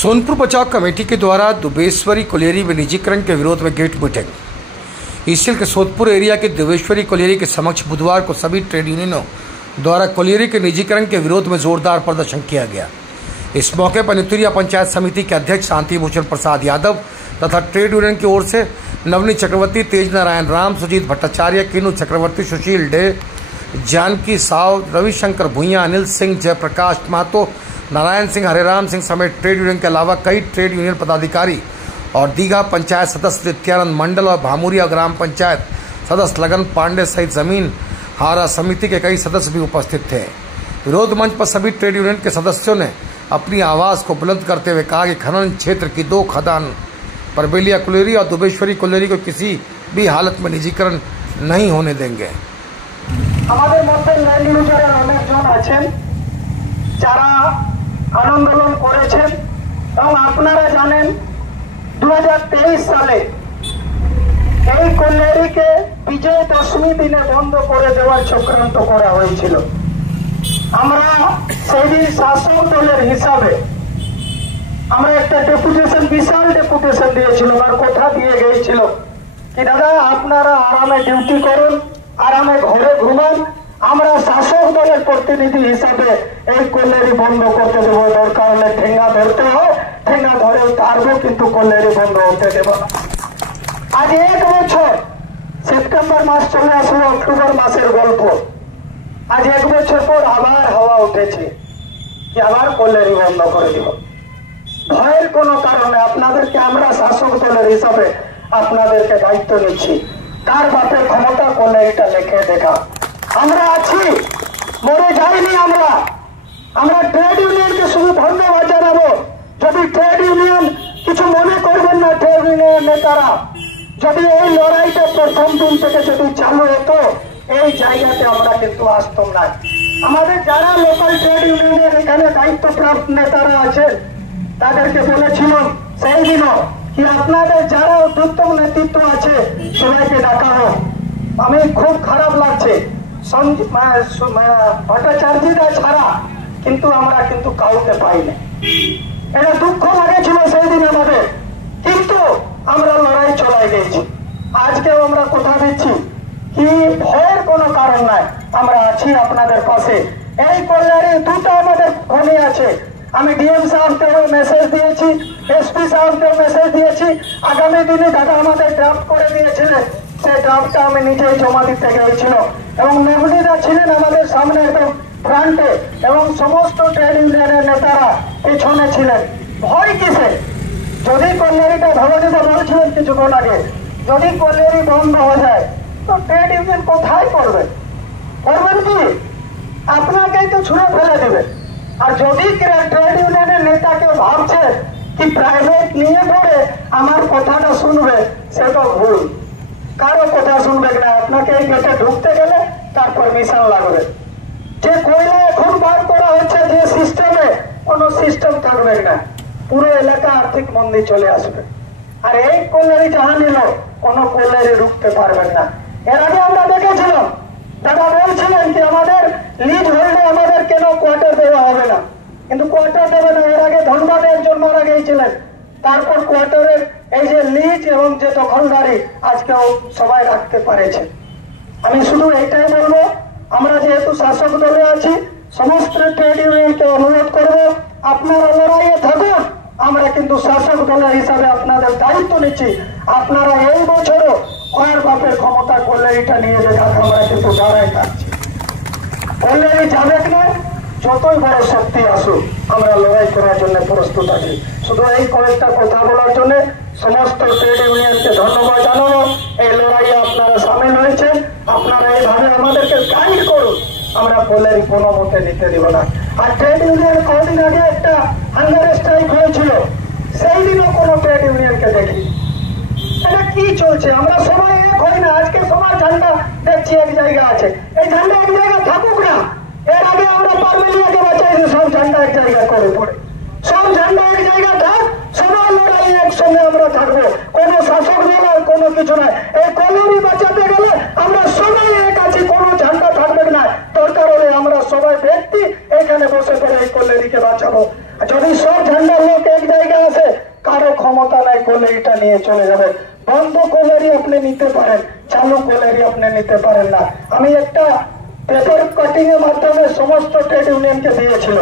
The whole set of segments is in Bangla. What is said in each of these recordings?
सोनपुर बचाव कमेटी के द्वारा दुबेश्वरी कोलियरी में निजीकरण के विरोध में गेट मीटिंग। ईसिल के सोदपुर एरिया के दुबेश्वरी कोलियरी के समक्ष बुधवार को सभी ट्रेड यूनियनों द्वारा कोलियरी के निजीकरण के विरोध में जोरदार प्रदर्शन किया गया। इस मौके पर नितुरिया पंचायत समिति के अध्यक्ष शांति भूषण प्रसाद यादव तथा ट्रेड यूनियन की ओर से नवनी चक्रवर्ती, तेज नारायण राम, सुजीत भट्टाचार्य, किनू चक्रवर्ती, सुशील डे, जानकी साव, रविशंकर भुइया, अनिल सिंह, जयप्रकाश महतो, नारायण सिंह, हरेराम सिंह समेत ट्रेड यूनियन के अलावा कई ट्रेड यूनियन पदाधिकारी और दीघा पंचायत सदस्य नित्यानंद मंडल और भामुरिया ग्राम पंचायत सदस्य लगन पांडे सहित जमीन हारा समिति के कई सदस्य भी उपस्थित थे। विरोध मंच पर सभी ट्रेड यूनियन के सदस्यों ने अपनी आवाज को बुलंद करते हुए कहा कि खनन क्षेत्र की 2 खदान परबेलिया कोलियरी और दुबेश्वरी कोलियरी को किसी भी हालत में निजीकरण नहीं होने देंगे। আমাদের মধ্যে ল্যান্ড ইউজারের অনেকজন আছেন যারা আন্দোলন করেছেন এবং আপনারা জানেন 2023 সালে এই কোলিয়রিকে বিজয় দশমী দিনে বন্ধ করে দেওয়ার চক্রান্ত করা হয়েছিল। আমরা সেই দিন শাসক দলের হিসাবে আমরা একটা ডেপুটেশন, বিশাল ডেপুটেশন দিয়েছিলাম আর কথা দিয়ে গিয়েছিল কি দাদা আপনারা আরামে ডিউটি করুন, আরামে ঘরে ঘুমান, আমরা শাসক দলের প্রতিনিধি হিসাবে এই কোলিয়রি বন্ধ করতে দেবো, দরকার হলে ঠেঙ্গা ধরতে হয় ঠেঙ্গা ধরে তারবো, কিন্তু কোলিয়রি বন্ধ হতে দেব না। আজ 1 বছর, সেপ্টেম্বর মাস চলে আসলো, অক্টোবর মাসের গল্প। আজ 1 বছর পর আবার হাওয়া উঠেছে কি আবার কোলিয়রি বন্ধ করে দিব। ভয়ের কোনো কারণে আপনাদেরকে আমরা শাসক দলের হিসাবে আপনাদেরকে দায়িত্ব নিচ্ছি, কার বাপের ক্ষমতা কোলিয়রিটা লিখে দেখা। আমরা আছি, মরে যাইনি। আমরা ট্রেড ইউনিয়নকে শুধু ধন্যবাদ জানাবো। যদি ট্রেড ইউনিয়ন কিছু মনে করবেন না, ট্রেড ইউনিয়ন নেতারা যদি এই লড়াইটা প্রথম দিন থেকে যদি চালু হতো এই জায়গাতে আমরা কিন্তু আসতাম না। আমাদের যারা লোকাল ট্রেড ইউনিয়নের এখানে দায়িত্বপ্রাপ্ত নেতারা আছেন তাদেরকে বলেছিলাম সেই দিনও কি আপনাদের যারা উদ্যোক্তা নেতৃত্ব আছে সবাইকে ডাকা হোক। আমি খুব খারাপ লাগছে ভট্টাচার্যটা ছাড়া কিন্তু আমরা কিন্তু কাউকে পাইনি। এটা দুঃখ লাগেছিল সেই দিন আমাদের, কিন্তু আমরা লড়াই চলাই গেছি। আজকেও আমরা কথা দিচ্ছি কি ভয়ের কোনো কারণ নাই, আমরা আছি আপনাদের পাশে। এই কোলিয়রি 2টা আমাদের ফোনে আছে। আমি ডিএম সাহেবকেও মেসেজ দিয়েছি, এসপি সাহেবকেও মেসেজ দিয়েছি। আগামী দিনে দাদা আমাদের ড্রাফট করে দিয়েছিলেন, সেই ড্রাফটটা আমি নিজেই জমা দিতে গিয়েছিল এবং নবনীরা ছিলেন আমাদের সামনে একদম ফ্রন্টে এবং সমস্ত ট্রেড ইউনিয়নের নেতারা পেছনে ছিলেন। ভয় কিসে? যদি কোলিয়রিটা ধরে দিতে বলছিলেন কিছুক্ষণ আগে, যদি কোলিয়রি বন্ধ হয়ে যায় তো ট্রেড ইউনিয়ন কোথায় করবেন কি? আপনাকেই তো ছুঁড়ে ফেলে দেবে। আর যদি ট্রেড ইউনিয়নের নেতা কেউ ভাবছে কি প্রাইভেট নিয়ে পড়ে আমার কথাটা শুনবে, সেটা ভুল। কারো কথা শুনবে না, আপনাকে এই গেটে ঢুকতে গেলে তার পারমিশন লাগবে। যে কয়লা এখন বার করা হচ্ছে যে সিস্টেমে, কোনো সিস্টেম থাকবে না, পুরো এলাকা আর্থিক মন্দি চলে আসবে। আর এই কোলিয়রি যাহা নিল কোনো কোলিয়রি রুখতে পারবেন না। এর আগে আমরা দেখেছিলাম দাদা বলছিলেন কি আমাদের লিজ হলে আমাদের কেন কোয়ার্টার দেওয়া হবে না, কিন্তু কোয়ার্টার দেবে না। এর আগে ধনবাদে একজন মারা গিয়েছিলেন, তারপর কোয়ার্টারের এই যে লিজ এবং যে দখলদারি আজকেও সবাই রাখতে পারেছে। আমি শুধু এইটাই বলবো, আমরা যেহেতু শাসক দলে আছি সমস্ত ট্রেড ইউনিয়নকে অনুরোধ করবো আপনারা লড়াইয়ে থাকুন। আমরা কিন্তু শাসক দলের হিসাবে আপনাদের দায়িত্ব নিচ্ছি। আপনারা এই বছরও আর বাপের ক্ষমতা কোলিয়রিটা নিয়ে দেখাতে আমরা কিন্তু দাঁড়াই থাকছি। কোলিয়রি যাবে না, যতই বড় শক্তি আসুক আমরা লড়াই করার জন্য প্রস্তুত আছি। শুধু এই কয়েকটা কথা বলার জন্য সমস্ত ট্রেড ইউনিয়নকে ধন্যবাদ জানাবো। এই লড়াইয়ে আপনারা সামিল হয়েছেন, আপনারা এইভাবে আমাদেরকে গাইড করুন, আমরা কোলিয়রি কোনো মতে নিতে দিব না। আর ট্রেড ইউনিয়ন কদিন আগে একটা হাঙ্গার স্ট্রাইক হয়েছিল, সেই দিনও কোনো ট্রেড ইউনিয়নকে দেখি। এটা কি চলছে? আমরা সবাই এক হই না। আজকে সবার ঝান্ডা দেখছি এক জায়গা আছে, এই ঝান্ডা এক জায়গা থাকুক না। এর আগে আমরা পারবেলিয়াকে বাঁচাইছি, সব ঝান্ডা এক জায়গা করে পড়ে, সব ঝান্ডা এক জায়গা থাক, সবাই লড়াই একসঙ্গে আমরা থাকবো। কোনো শাসক দল আর কোনো কিছু নাই। এই কোলিয়রি বাঁচাতে গেলে আমরা সবাই এক আছি, কোনো ঝান্ডা থাকবে না। দরকার হলে আমরা সবাই ব্যক্তি এখানে বসে পড়ে এই কোলিয়রিকে বাঁচাবো। যদি সব ঝান্ডার লোক এক জায়গায় কলেরিটা নিয়ে চলে যাবেন। বন্ধ কলেরি আপনি নিতে পারেন, চালু কলেরি আপনি নিতে পারেন না। আমি একটা পেপার কাটিং এর মাধ্যমে সমস্ত ট্রেড ইউনিয়নকে দিয়েছিল,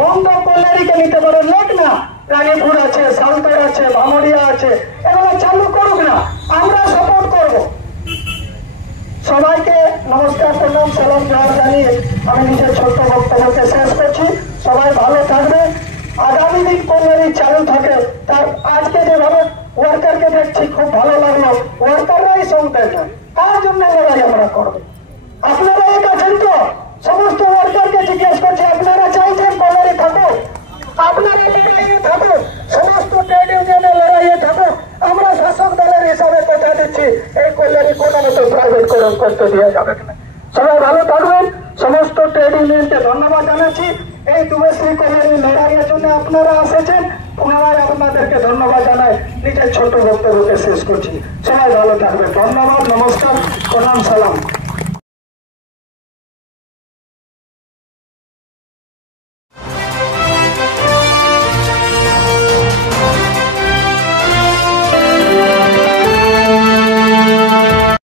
বন্ধ কলেরিকে নিতে পারেন। লোক না, রানীপুর আছে, সালতার আছে, ভামরিয়া আছে, এগুলো চালু করুক না, আমরা সাপোর্ট করব। সবাইকে নমস্কার, প্রণাম, সালাম, জয় জানিয়ে আমি নিজের ছোট্ট বক্তব্যকে শেষ করছি। সবাই ভালো থাকবে। আগামী দিন কল্যাণী চালু থাকে, তার আজকে যেভাবে ওয়ার্কারকে দেখছি খুব ভালো লাগলো। ওয়ার্কাররাই সংদেশ তার জন্য লড়াই আমরা করবো। আপনারা এক আছেন তো? সমস্ত ওয়ার্কারকে জিজ্ঞেস করছি, আপনারা চাইছেন কল্যাণী থাকুক? আপনারা লড়াইয়ে থাকুক, সমস্ত ট্রেড ইউনিয়নের লড়াইয়ে থাকুক। আমরা শাসক দলের হিসাবে কথা দিচ্ছি, এই কল্যাণী কোনো মতো প্রাইভেটকরণ করতে দেওয়া যাবে না। সবাই ভালো থাকবেন। সমস্ত ট্রেড ইউনিয়নকে ধন্যবাদ জানাচ্ছি। এই দুবেশ্রী কল্যাণী লড়াইয়ের জন্য আপনারা এসেছেন, পুনরায় আপনাদেরকে ধন্যবাদ জানাই। নিজের ছোট বক্তব্যকে শেষ করছি। সবাই ভালো থাকবেন। ধন্যবাদ, নমস্কার, প্রণাম, সালাম।